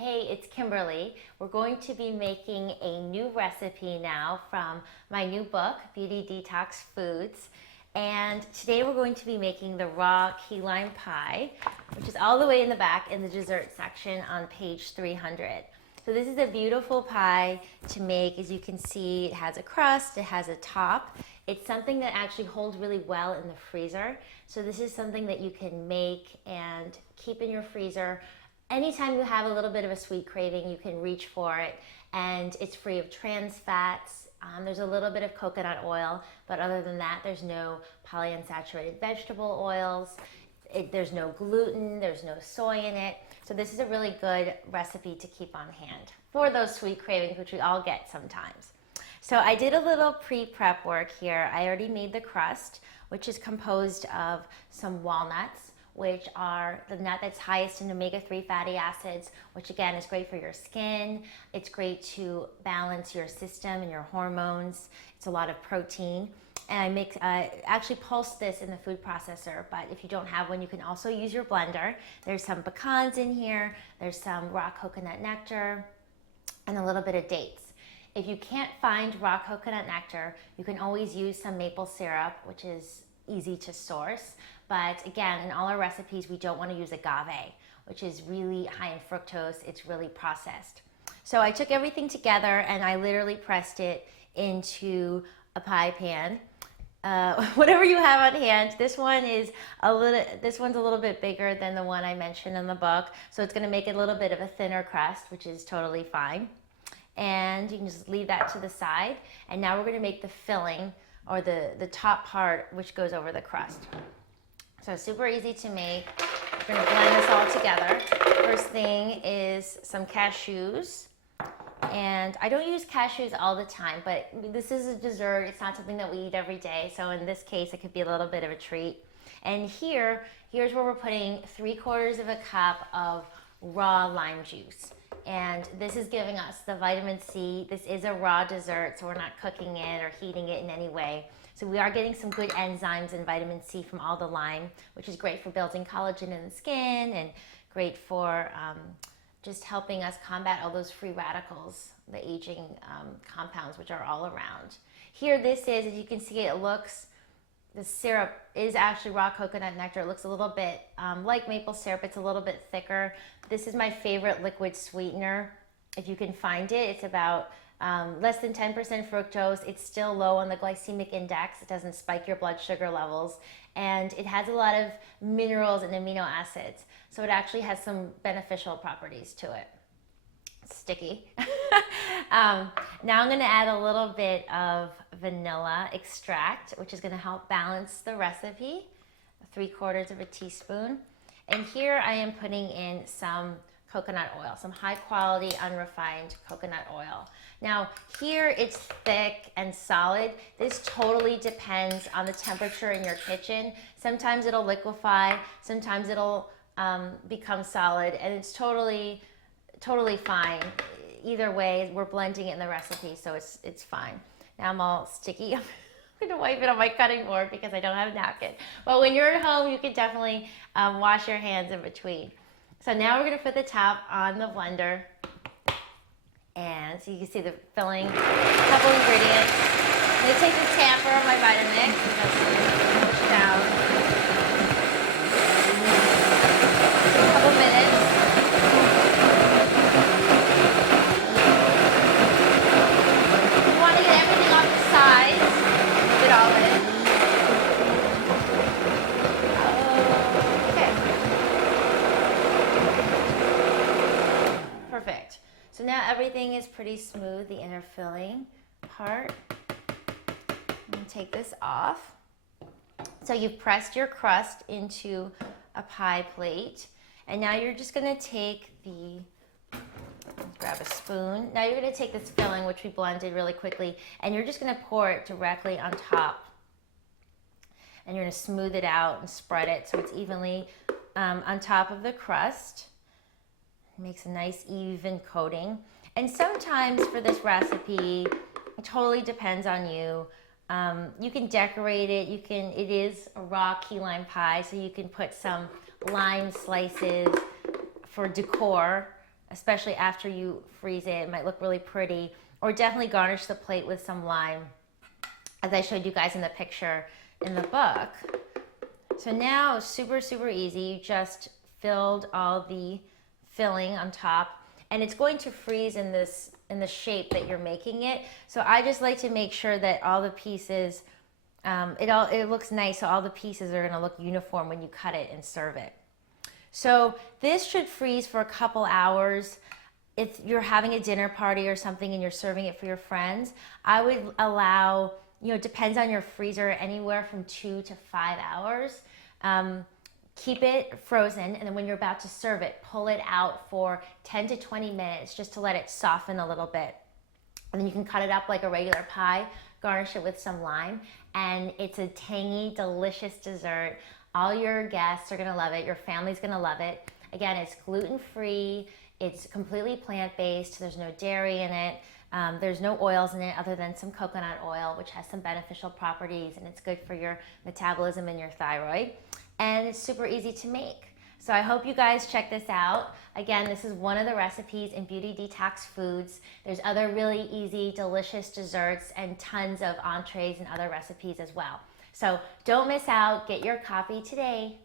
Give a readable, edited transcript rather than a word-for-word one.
Hey, it's Kimberly. We're going to be making a new recipe now from my new book, Beauty Detox Foods. And today we're going to be making the raw key lime pie, which is all the way in the back in the dessert section on page 300. So this is a beautiful pie to make. As you can see, it has a crust, it has a top. It's something that actually holds really well in the freezer. So this is something that you can make and keep in your freezer. Anytime you have a little bit of a sweet craving, you can reach for it, and it's free of trans fats. There's a little bit of coconut oil, but other than that, there's no polyunsaturated vegetable oils. There's no gluten, there's no soy in it. So this is a really good recipe to keep on hand for those sweet cravings, which we all get sometimes. So I did a little pre-prep work here. I already made the crust, which is composed of some walnuts, which are the nut that's highest in omega-3 fatty acids, which again is great for your skin. It's great to balance your system and your hormones. It's a lot of protein. And I actually pulse this in the food processor, but if you don't have one, you can also use your blender. There's some pecans in here, there's some raw coconut nectar, and a little bit of dates. If you can't find raw coconut nectar, you can always use some maple syrup, which is easy to source. But again, in all our recipes, we don't want to use agave, which is really high in fructose. It's really processed. So I took everything together and I literally pressed it into a pie pan. Whatever you have on hand. This one's a little bit bigger than the one I mentioned in the book. So it's going to make it a little bit of a thinner crust, which is totally fine. And you can just leave that to the side. And now we're going to make the filling, or the top part, which goes over the crust. So super easy to make. We're going to blend this all together. First thing is some cashews. And I don't use cashews all the time, but this is a dessert. It's not something that we eat every day. So in this case, it could be a little bit of a treat. And here's where we're putting 3/4 of a cup of raw lime juice. And this is giving us the vitamin C. This is a raw dessert, so we're not cooking it or heating it in any way. So we are getting some good enzymes and vitamin C from all the lime, which is great for building collagen in the skin and great for just helping us combat all those free radicals, the aging compounds, which are all around. Here this is, as you can see, the syrup is actually raw coconut nectar. It looks a little bit like maple syrup. It's a little bit thicker. This is my favorite liquid sweetener. If you can find it, it's about less than 10% fructose. It's still low on the glycemic index. It doesn't spike your blood sugar levels. And it has a lot of minerals and amino acids. So it actually has some beneficial properties to it. It's sticky. Now I'm going to add a little bit of vanilla extract, which is going to help balance the recipe, 3/4 of a teaspoon. And here I am putting in some coconut oil, some high quality unrefined coconut oil. Now here it's thick and solid. This totally depends on the temperature in your kitchen. Sometimes it'll liquefy, sometimes it'll become solid, and it's totally fine. Either way, we're blending it in the recipe, so it's fine. Now I'm all sticky. I'm going to wipe it on my cutting board because I don't have a napkin. But when you're at home, you can definitely wash your hands in between. So now we're going to put the top on the blender. And so you can see the filling, a couple ingredients. I'm going to take the tamper of my Vitamix and just push down. A couple minutes. You want to get everything off the sides. Get all of it. Perfect. So now everything is pretty smooth, the inner filling part. I'm going to take this off. So you've pressed your crust into a pie plate. And now you're just going to take grab a spoon. Now you're going to take this filling, which we blended really quickly, and you're just going to pour it directly on top. And you're going to smooth it out and spread it so it's evenly on top of the crust. Makes a nice even coating. And sometimes for this recipe, it totally depends on you. You can decorate it. It is a raw key lime pie, so you can put some lime slices for decor especially after you freeze it. It might look really pretty. Or definitely garnish the plate with some lime, as I showed you guys in the picture in the book. So now, super, super easy. You just filled all the filling on top, and it's going to freeze in the shape that you're making it. So I just like to make sure that all the pieces, it looks nice, so all the pieces are gonna look uniform when you cut it and serve it. So this should freeze for a couple hours. If you're having a dinner party or something and you're serving it for your friends, I would allow, it depends on your freezer, anywhere from 2 to 5 hours. Keep it frozen, and then when you're about to serve it, pull it out for 10 to 20 minutes just to let it soften a little bit. And then you can cut it up like a regular pie, garnish it with some lime, and it's a tangy, delicious dessert. All your guests are gonna love it. Your family's gonna love it. Again, it's gluten-free. It's completely plant-based. There's no dairy in it. There's no oils in it other than some coconut oil, which has some beneficial properties, and it's good for your metabolism and your thyroid. And it's super easy to make. So I hope you guys check this out. Again, this is one of the recipes in Beauty Detox Foods. There's other really easy, delicious desserts and tons of entrees and other recipes as well. So don't miss out. Get your copy today.